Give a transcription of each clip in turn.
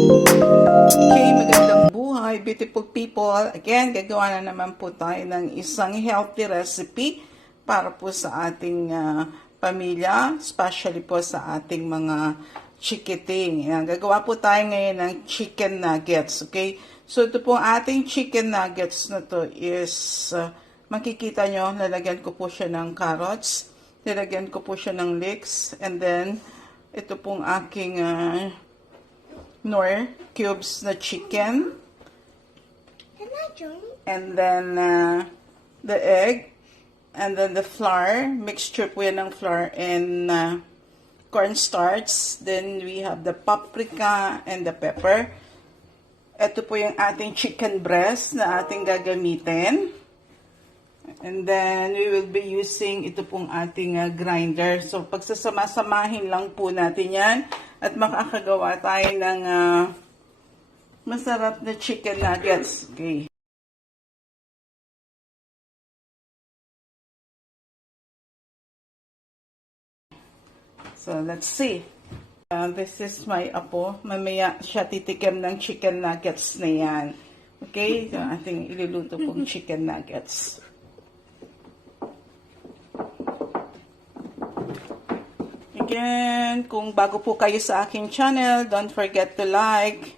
Okay, magandang buhay, beautiful people. Again, gagawa na naman po tayo ng isang healthy recipe para po sa ating pamilya, especially po sa ating mga chikiting. Gagawa po tayo ngayon ng chicken nuggets, okay? So, ito po ating chicken nuggets na to is, makikita nyo, lalagyan ko po siya ng carrots, lalagyan ko po siya ng leeks, and then, ito pong aking Nor cubes na chicken. And then the egg. And then the flour. Mixture po yan ng flour and cornstarch. Then we have the paprika and the pepper. Ito po yung ating chicken breast na ating gagamitin. And then we will be using ito pong ating grinder. So pagsasama-samahin lang po natin yan. At makakagawa tayo ng masarap na chicken nuggets. Okay. So, let's see. This is my apo. Mamaya siya titikim ng chicken nuggets na yan. Okay? So, ating iluluto pong chicken nuggets. Again, kung bago po kayo sa aking channel, don't forget to like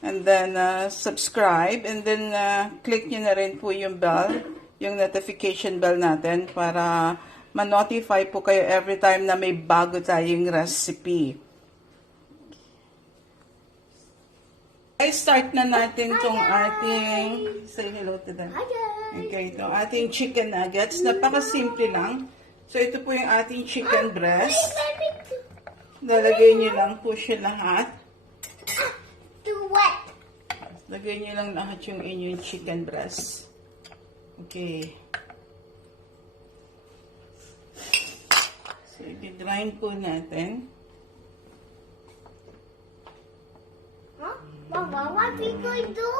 and then subscribe and then click nyo na rin po yung bell, yung notification bell natin para ma-notify po kayo every time na may bago tayong recipe. I start na natin tong ating, say hello to them. Okay, itong ating chicken nuggets. Napaka-simple lang. So, ito po yung ating chicken breast. Lalagay nyo lang po siya lahat. Lagay nyo lang lahat yung inyong chicken breast. Okay. So, i-grind po natin. Huh? Mama, what we going to do?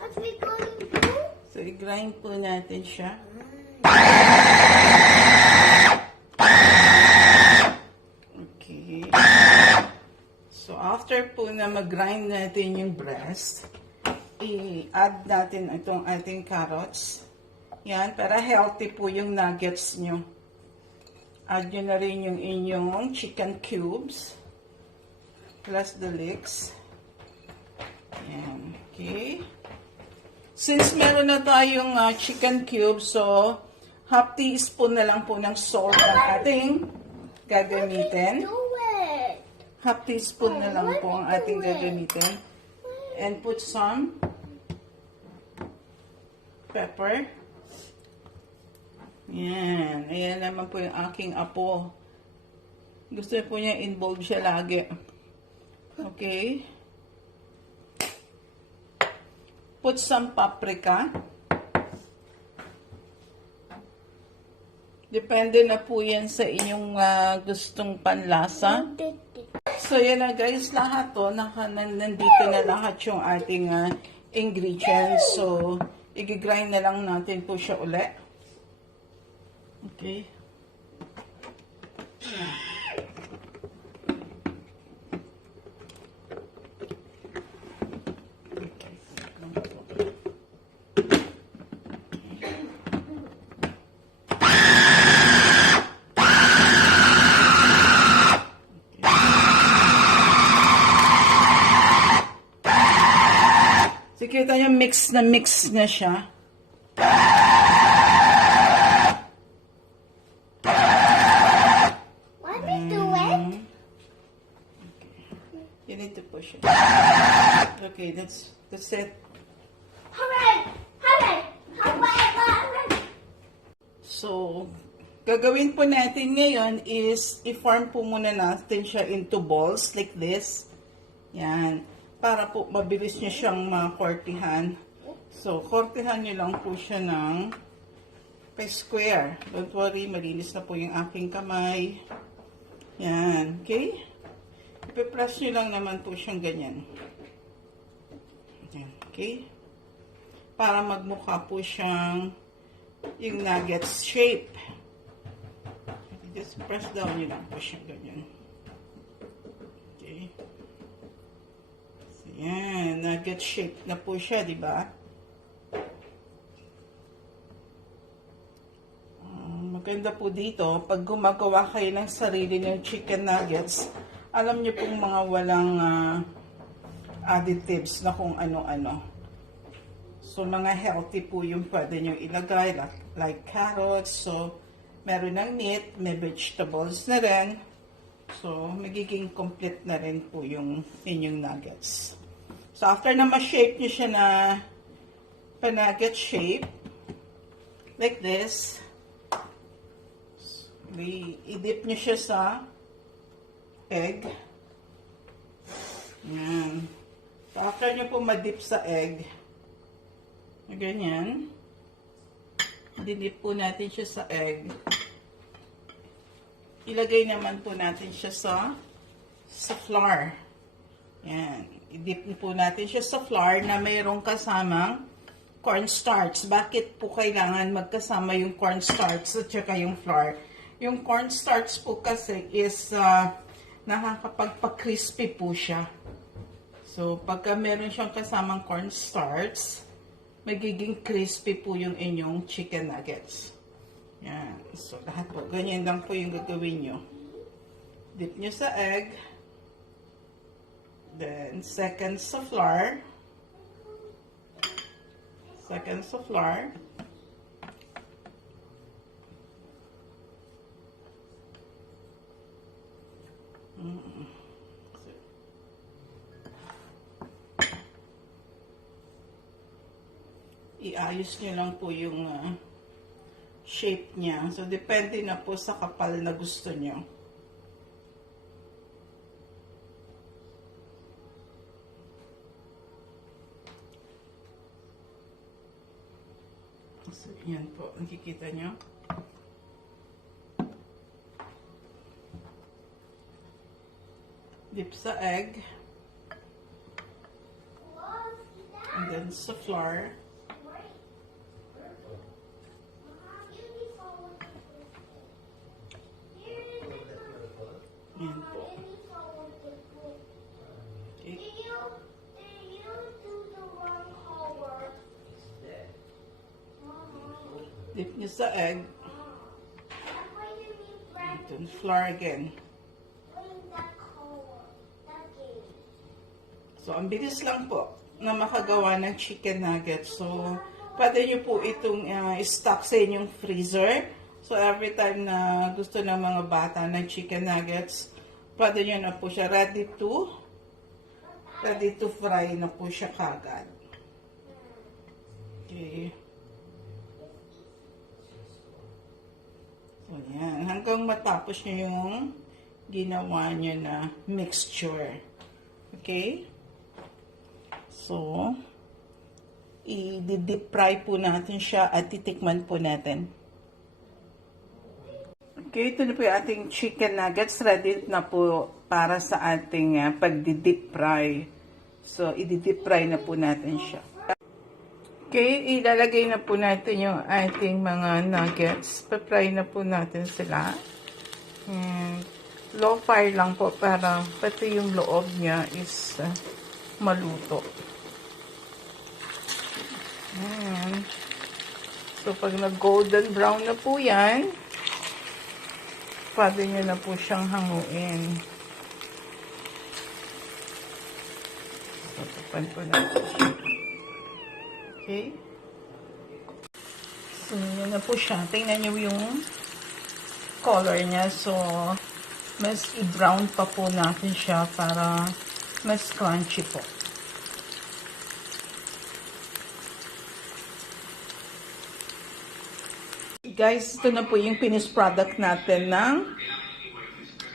What we going to do? So, i-grind po natin siya. Okay. So, after po na mag-grind natin yung breast, i-add natin itong ating carrots. Yan, para healthy po yung nuggets nyo. Add nyo na rin yung inyong chicken cubes, plus the leeks. Yan, okay. Since meron na tayong chicken cubes, so, half teaspoon na lang po ng salt ang ating gagamitin. Half teaspoon na lang po ang ating gagamitin. And put some pepper. Yan. Ayan naman po yung aking apo. Gusto po niya involve siya lagi. Okay. Put some paprika. Depende na po yan sa inyong gustong panlasa. So, yan na guys, lahat to, nandito na lahat yung ating ingredients. So, i-grind na lang natin po siya ulit. Okay. So, kita nyo, mix na siya. What we doing? Okay. You need to push it. Okay, that's it. Hurry! Hurry! Hurry! So, gagawin po natin ngayon is i-form po muna natin siya into balls like this. Yan. Para po mabilis niya siyang makortihan. So, kortihan niyo lang po siya ng pa-square. Don't worry, malinis na po yung aking kamay. Yan. Okay? Ipipress niyo lang naman po siyang ganyan. Yan. Okay? Para magmukha po siyang yung nuggets shape. Just press down nyo lang po siya ganyan. Okay. nugget shape na po siya, di ba? Maganda po dito, pag gumagawa kayo ng sarili ng chicken nuggets, alam niyo pong mga walang additives na kung ano-ano. So, mga healthy po yung pwede nyo ilagay, like carrots. So, meron ng meat, may vegetables na rin. So, magiging complete na rin po yung inyong nuggets. So, after na ma-shape nyo siya na pa-nugget shape, like this, i-dip nyo siya sa egg. Yan. So, after nyo po ma-dip sa egg, ganyan, didip po natin siya sa egg. Ilagay naman po natin siya sa flour. Yan. I-dip po natin siya sa flour na mayroong kasamang cornstarch. Bakit po kailangan magkasama yung cornstarch at saka yung flour? Yung cornstarch po kasi is nakakapagpa-crispy po siya. So, pagka meron siyang kasamang cornstarch, magiging crispy po yung inyong chicken nuggets. Yan. So, lahat po. Ganyan lang po yung gagawin nyo. Dip nyo sa egg. Then, second sa flour. Second sa flour. Iayos nyo lang po yung shape niya. So, depende na po sa kapal na gusto nyo. So, yan po. Nakikita nyo? Dip sa egg. And then sa flour. Yan po. Okay. Dip nyo sa egg. Then flour again. So, ang bilis lang po na makagawa ng chicken nuggets. So, pwede nyo po itong stock sa inyong freezer. So, every time na gusto ng mga bata ng chicken nuggets, pwede nyo na po siya ready to fry na po siya kagad. Okay. So, yan. Hanggang matapos nyo yung ginawa nyo na mixture. Okay? So, i-deep fry po natin siya at titikman po natin. Okay, ito na po yung ating chicken nuggets. Ready na po para sa ating pag-deep fry. So, i-deep fry na po natin siya. Okay, ilalagay na po natin yung ating mga nuggets. Pa-fry na po natin sila. Low fire lang po para pati yung loob niya is maluto. So, pag nag-golden brown na po yan, pwede nyo na po siyang hanguin. Tutupan po natin siya. Okay? So, yun na po siya. Tingnan nyo yung color niya. So, mas i-brown pa po natin siya para mas crunchy po. Guys, ito na po yung finished product natin ng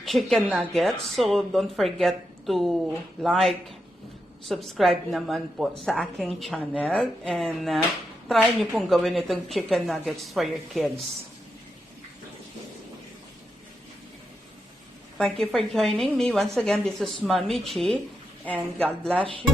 chicken nuggets. So, don't forget to like, subscribe naman po sa aking channel. And try nyo pong gawin itong chicken nuggets for your kids. Thank you for joining me. Once again, this is Mommy Chi. And God bless you.